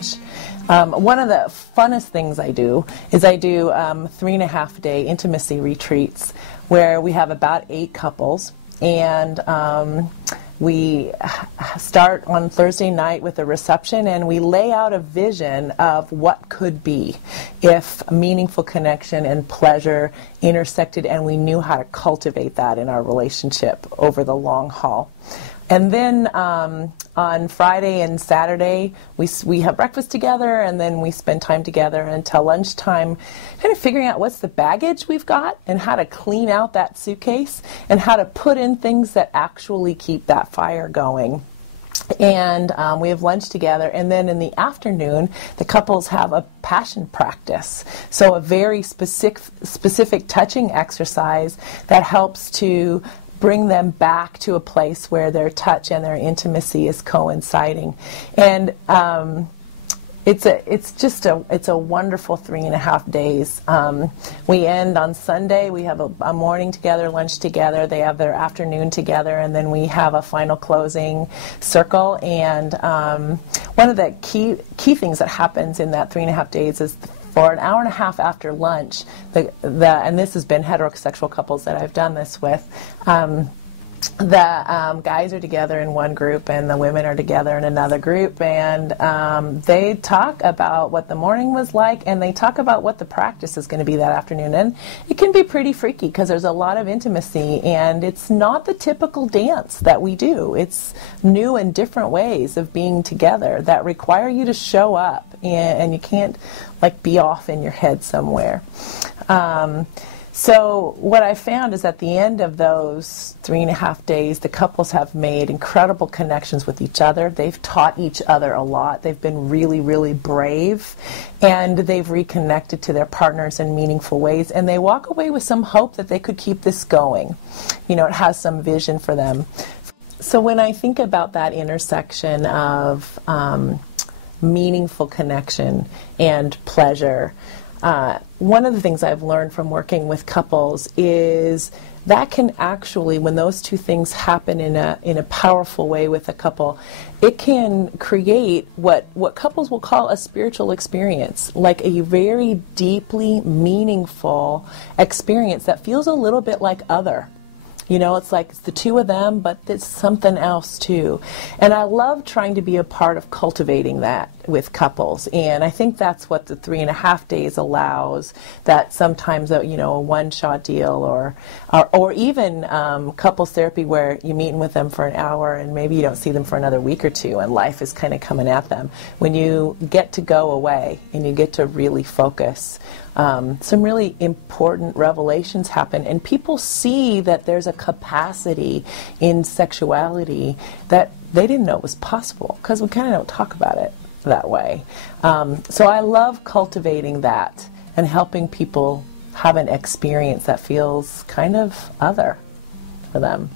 baggage. One of the funnest things I do is I do 3.5-day intimacy retreats where we have about 8 couples, and we start on Thursday night with a reception, and we lay out a vision of what could be if meaningful connection and pleasure intersected, and we knew how to cultivate that in our relationship over the long haul. And then on Friday and Saturday, we have breakfast together, and then we spend time together until lunchtime, kind of figuring out what's the baggage we've got and how to clean out that suitcase and how to put in things that actually keep that fire going. And we have lunch together, and then in the afternoon, the couples have a passion practice. So a very specific touching exercise that helps to bring them back to a place where their touch and their intimacy is coinciding. And it's a wonderful 3.5 days. We end on Sunday. We have a morning together, lunch together. They have their afternoon together, and then we have a final closing circle. And one of the key things that happens in that 3.5 days is for an hour and a half after lunch, and this has been heterosexual couples that I've done this with, the guys are together in one group and the women are together in another group, and they talk about what the morning was like, and they talk about what the practice is going to be that afternoon. And it can be pretty freaky because there's a lot of intimacy, and it's not the typical dance that we do. It's new and different ways of being together that require you to show up, and you can't like be off in your head somewhere. So what I found is at the end of those 3.5 days, the couples have made incredible connections with each other. They've taught each other a lot. They've been really, really brave, and they've reconnected to their partners in meaningful ways, and they walk away with some hope that they could keep this going. You know, it has some vision for them. So when I think about that intersection of meaningful connection and pleasure, one of the things I've learned from working with couples is that can actually, when those two things happen in a powerful way with a couple, it can create what couples will call a spiritual experience, like a very deeply meaningful experience that feels a little bit like other. You know, it's like it's the two of them, but it's something else too. And I love trying to be a part of cultivating that with couples. And I think that's what the 3.5 days allows, that sometimes a one-shot deal or even couples therapy where you're meeting with them for an hour and maybe you don't see them for another week or two and life is kind of coming at them. When you get to go away and you get to really focus, some really important revelations happen, and people see that there's a capacity in sexuality that they didn't know was possible because we kind of don't talk about it that way. So I love cultivating that and helping people have an experience that feels kind of other for them.